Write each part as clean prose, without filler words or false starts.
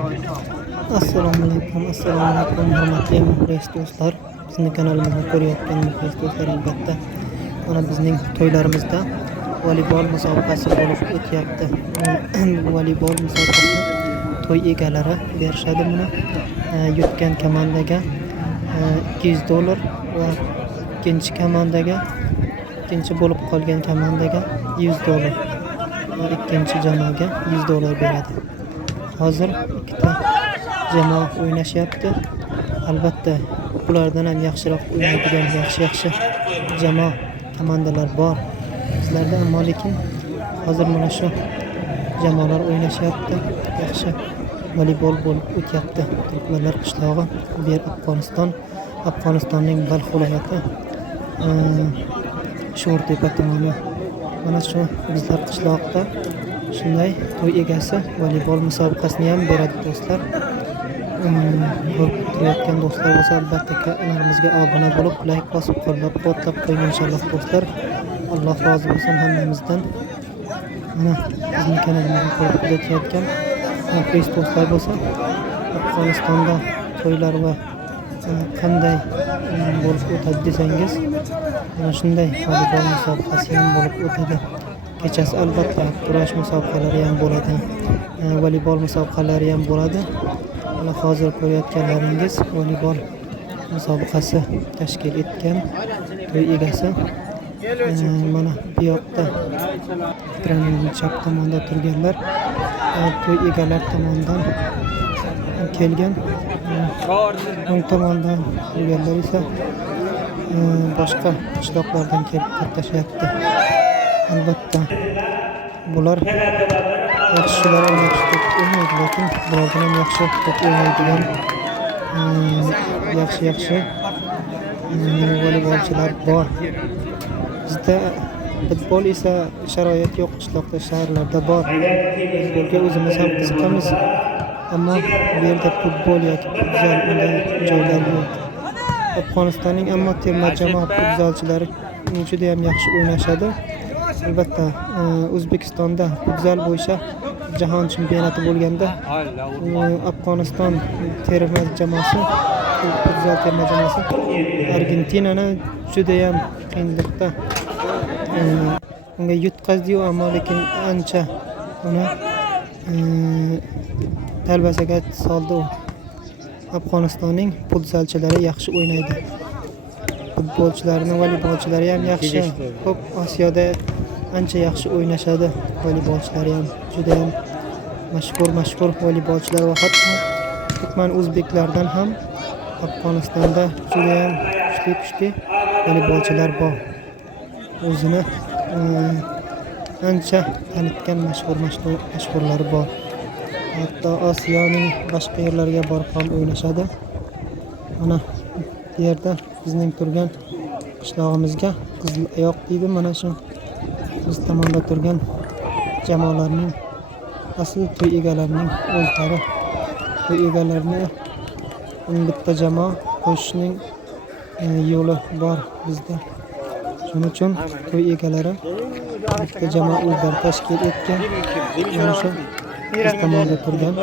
Assalomu alaykum hurmatli muxlis do'stlar. Bizning kanalimizni ko'rayotgan muxlis do'stlar, albatta mana bizning to'ylarimizda voleybol musobaqasi bo'lib o'tyapti. Voleybol musobaqasini to'y egalari berishadi buni. Yutgan komandaga $200 va ikkinchi bo'lib qolgan komandaga $100 va ikkinchi jamoaga $100 beradi. Hozir ikkita jamoa o'ynashyapti. Albatta bulardan ham yaxshiroq o'ynaydigan yaxshi jamoa komandalar bor bizlarda, ammo lekin hozir mana shu jamoalar o'ynashyapti. Yaxshi voleybol bo'lib o'tyapti. Turkmanlar qishlog'i, bu yer Afg'onistonning Balx viloyati, Sho'rtepa tumani. Mana shu bizlar qishloqda shunday to'y egasi voleybol musobaqasini ham beradi do'stlar. Ko'rib turayotgan do'stlar bo'lsa, albatta kanalimizga obuna bo'lib, layk bosib, qo'llab-quvvatlab qo'ying inshaalloh do'stlar. Alloh rozi bo'lsin hammamizdan. Mana bizning kanalimizga ko'rib kuzatayotgan muxlis do'stlar bo'lsa, Afg'onistonda to'ylar va qanday bo'lib o'tadi desangiz, mana shunday voleybol musobaqasi ham bo'lib o'tadi. Kechasi albatta kurash musobaqalari ham bo'ladi, voleybol musobaqalari ham bo'ladi. Mana hozir ko'rayotganlaringiz voleybol musobaqasi tashkil etgan to'y egasi. Mana bu yoqda ekranning chap tomonda turganlar to'y egalar tomonidan kelgan, o'ng tomondan turganlar esa boshqa qishloqlardan kelib qatnashyapti. Albatta bular yaxshilar ham yaxshi to'p o'ynaydi, lekin bulardan ham yaxshi to'p o'ynaydigan yaxshi voleybolchilar bor. Bizda futbol esa sharoit yo'q, qishloqda, shaharlarda bor. Futbolga o'zimiz ham qiziqamiz, ammo bu yerda futbol yoki futzal unday joylar yo'q. Afg'onistonning ammo terma jamoa futzalchilari juda ham yaxshi o'ynashadi. Albatta O'zbekistonda futzal bo'yicha jahon chempionati bo'lganda Afg'oniston terma jamoasi, futzal terma jamoasi Argentinani juda ham qiyinlikda unga yutqazdi, ammo lekin ancha uni talvasaga soldi. Afg'onistonning futzalchilari yaxshi o'ynaydi. Futbolchilarning voleybolchilari ham yaxshi. Ko'p Osiyoda ancha yaxshi o'ynashadi. Voleybolchilari ham juda ham mashhur voleybolchilar va hatto Turkman o'zbeklardan ham Afg'onistonda juda ham kuchli voleybolchilar bor. O'zini ancha tanitgan mashhurlari bor. Hatto Osiyoning boshqa yerlariga borib ham o'ynashadi. Mana bu yerda bizning turgan qishlog'imizga Qizil oyoq deydi. Mana shu biz tomonda turgan jamoalarning asl to'y egalarining o'zlari. To'y egalarini bitta jamoa qo'shishning yo'li bor bizda. Shuning uchun to'y egalari bitta jamoa o'zlari tashkil etgan. Mana shu biz tomonda turgan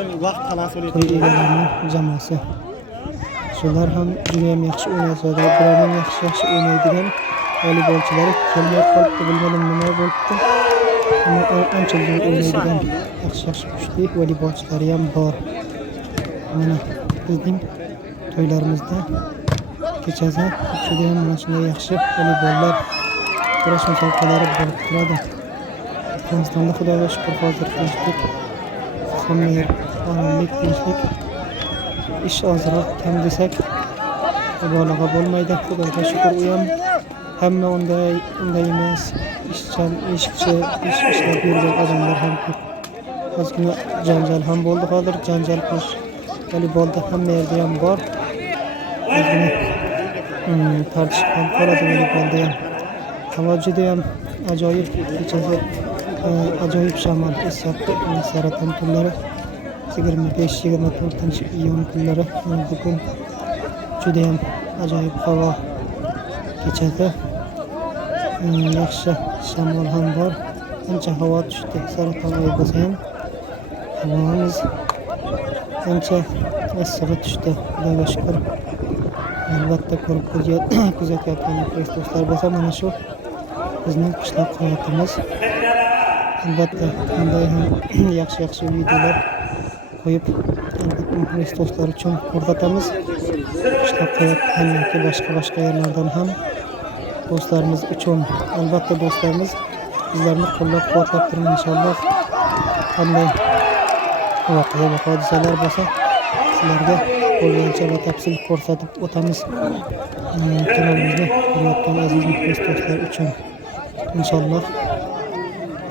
to'y egalarining jamoasi. Shular ham juda ham yaxshi o'ynashadi. Bularning yaxshi o'ynaydigan voleybolchilari kelmay qolibdi, bilmadim nima bo'libdi. Ammo ancha o'ynaydigan yaxshi kuchli voleybolchilari ham bor. Mana bizning to'ylarimizda kechasi juda ham mana shunday yaxshi voleybollar, kurash musobaqalari bo'lib turadi. Afg'onistonda xudoga shukr hozir tinchlik, hamma yer omonlik, tinchlik. Ish ozroq kam desak mubolag'a bo'lmaydi. Xudoga shukr, u ham hamma unday emas. Ishchan, ishlab yurgan odamlar ham ko'p. Ozgina janjal ham bo'ldi hozir. Janjal qilish voleybolda hamma yerda ham bor. Ozgina tartishib ham qoladi voleybolda ham. Havo juda ham ajoyib, kechasi ajoyib shamol esyapti. Saraton kunlari 25-24-iyun kunlari bugun juda ham ajoyib havo. Kechasi yaxshi shamol ham bor. Ancha havo tushdi. Saraton oyi bo'lsa ham havomiz ancha issig'i tushdi. Xudoga shukr. Albatta ko'rib kuzatayotgan muxlis do'stlar bo'lsa, mana shu bizning qishloq hayotimiz. Albatta bunday ham yaxshi videolar qo'yib, albatta muxlis do'stlar uchun ko'rsatamiz. Qishloq hayotdan yoki boshqa yerlardan ham do'stlarimiz uchun, albatta do'stlarimiz bizlarni qo'llab-quvvatlab turing inshaalloh. Qanday voqea va hodisalar bo'lsa, sizlarga bo'lgancha batafsil ko'rsatib o'tamiz. Kanalimizni ko'rayotgan aziz muxlis do'stlar uchun inshaalloh.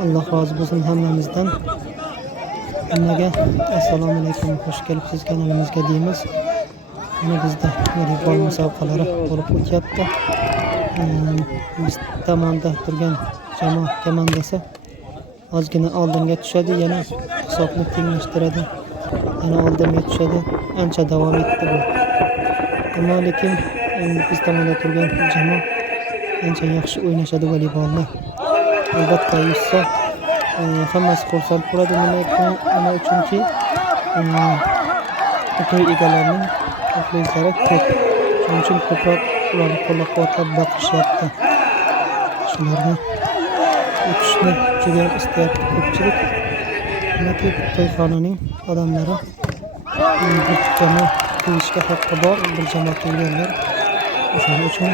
Alloh rozi bo'lsin hammamizdan. Hammaga assalomu alaykum, xush kelibsiz kanalimizga deymiz. Mana bizda volleybol musobaqalari bo'lib o'tyapti. Biz tomonda turgan jamoa komandasi ozgina oldinga tushadi, yana hisobni tenglashtiradi, yana oldinga tushadi. Ancha davom etdi bu. Ammo lekin biz tomonda turgan jamoa ancha yaxshi o'ynashadi voleybolni. Albatta yutsa hammasi xursand bo'ladi. Nima uchunki to'y egalarining muxlislari ko'p. Shuning uchun ko'proq ularni qo'llab-quvvatlab baqirishyapti. Shularni o'tishni juda istayapti ko'pchilik. Demakki to'yxonaning odamlari bir jamoa qilishga haqqi bor, bir jamoa kelganlar. O'shaning uchun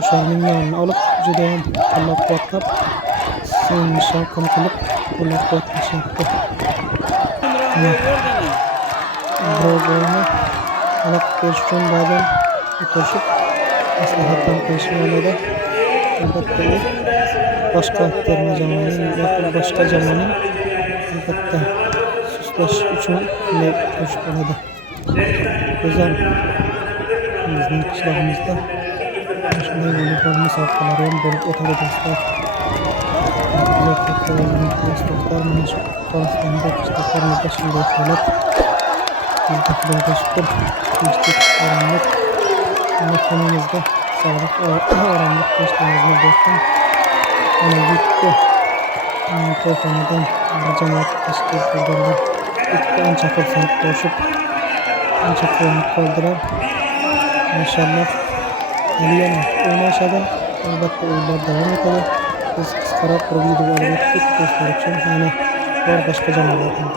o'shaning yonini olib juda ham qo'llab-quvvatlab, shavqin qilib qo'llab-quvvatlashyapti. Birovlarni aloqa qilish uchun ba'zan o'tirishib maslahat ham qilishadi. Albatta u boshqa terma jamoaning yoki boshqa jamoaning albatta suslash uchun bunday qilish bo'ladi. Go'zal bizning qishlog'imizda shunday volleybol musobaqalari ham bo'lib o'tadi do'stlar. Do'stlar, mana shu Qozog'istonda qishloqlarimizda shunday holat. Bizga Xudoga shukr, tinchlik, oromlik, hammamizga sog'lik, oromlik qilishimizni bersin. Mana yetti to'yxonadan jamoat tashkil qilganlar ancha xursand bo'lishib, ancha quvonib qoldilar. Mashalloh, hali yana o'ynashadi. Albatta o'yinlar davom etadi. Biz qisqaroq bir video olib o'tdik do'stlar uchun. Yana boshqa jamoalar ham